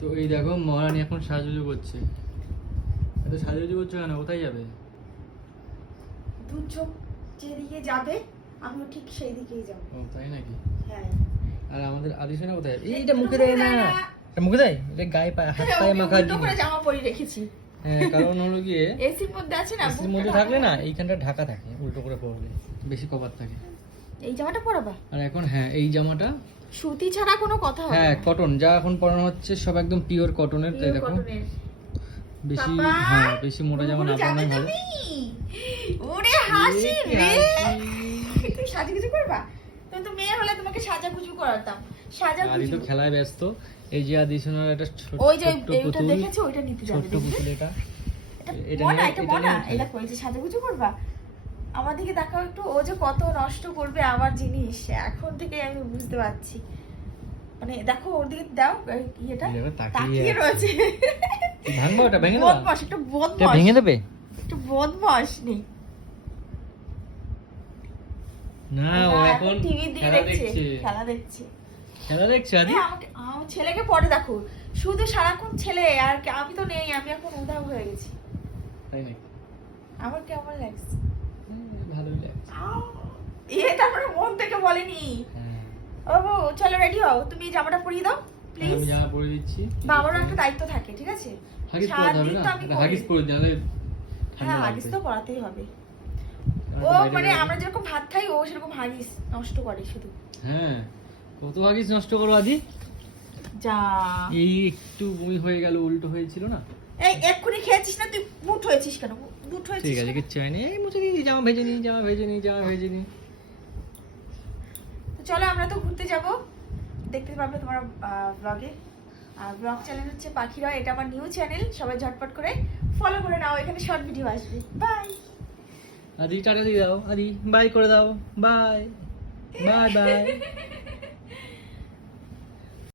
তো এই দেখো মহারানী এখন সাজুজু করছে। এত সাজুজু করছ কেন? কোথায় যাবে? দু চোখ যেদিকে যাবে আমিও ঠিক সেই দিকেই যাব। ও তাই নাকি? হ্যাঁ। আর আমাদের আদিসোনা কোথায়? এই এটা মুখে দেয় না। এটা মুখে দেয়? এটা গায়ে পায়ে হাত পায়ে মাখার হ্যাঁ, উল্টো করে জামা পরে রেখেছি। হ্যাঁ কারণ হলো গিয়ে এসির মধ্যে আছে না? এসির মধ্যে থাকলে না এইখানটা ঢাকা থাকে উল্টো করে পড়লে বেশি কভার থাকে। এই জামাটা পরাবা? আর এখন হ্যাঁ এই জামাটা সুতি ছাড়া কোনো কথা হবে হ্যাঁ কটন যা এখন পরানো হচ্ছে সব একদম পিওর কটনের তাই দেখো। বেশি হ্যাঁ বেশি মোটা জামা না যাবে ভালো ওরে হাসি রে। তুমি সাজুগুজু করবা? তুমি তো মেয়ে হলে তোমাকে সাজাগুজু করাতাম। আদি সাজাগুজু তো খেলায় ব্যস্ত। এই যে আদিসোনার একটা ছোট ওই যে এইটা দেখেছ? ওইটা নিতে যাবে দেখবে? পুতুল এটা। এটা এটা মনা এটা মনা। এটা কইছে সাজাগুজু করবা? আমার দিকে তাকাও একটু ও যে কত নষ্ট করবে আমার জিনিস এখন থেকে আমি বুঝতে পারছি। মানে দেখো ওর দিকে দাও ইয়েটা তাকিয়ে রয়েছে। ভাঙবো ওটা ভেঙে দেবো। বদমাস একটু বদমাস ভেঙে দেবে? একটু বদমাস নেই না ও এখন টিভি দিয়ে দেখছে খেলা দেখছে। খেলা দেখছে আদি? হ্যাঁ, আমার ছেলেকে পরে দেখো। শুধু সারাক্ষণ ছেলে আর আমি তো নেই আমি এখন উধাও হয়ে গেছি। তাই নাকি? আমার কেমন লাগছে? ভালোই লাগছে। এ তারপরে মন থেকে বলেনি। হ্যাঁ। ও চলো রেডি হও। তুমি জামাটা পরিয়ে দাও প্লিজ আমি জামা পরে দিচ্ছি। বাবারও একটা দায়িত্ব থাকে ঠিক আছে? হাগিস না। হাগিস পরে হ্যাঁ হাগিস তো পড়াতেই হবে। ও মানে আমরা যেরকম ভাত খাই ও সেরকম হাগিস নষ্ট করে শুধু। হ্যাঁ। কত হাগিস নষ্ট করো আদি? যা। এই একটু বমি হয়ে গেল উল্টো হয়েছিল না? এই এক্ষুনি খেয়েছিস না? তুই বুট হয়েছিস কেন? বুট হয়েছিস ঠিক আছে? কিচ্ছু হয়নি। এই মুছে দিই জামা ভেজে নিই জামা ভেজে নিই জামা ভেজে নিই। তো চলো আমরা তো ঘুরতে যাব। দেখতে পারবে তোমার ব্লগে আর ব্লগ চ্যানেল হচ্ছে পাখিরা এটা আমার নিউ চ্যানেল সবাই ঝটপট করে ফলো করে নাও এখানে শর্ট ভিডিও আসবে। বাই আদি টাটা দিয়ে দাও আদি বাই করে দাও। Bye bye bye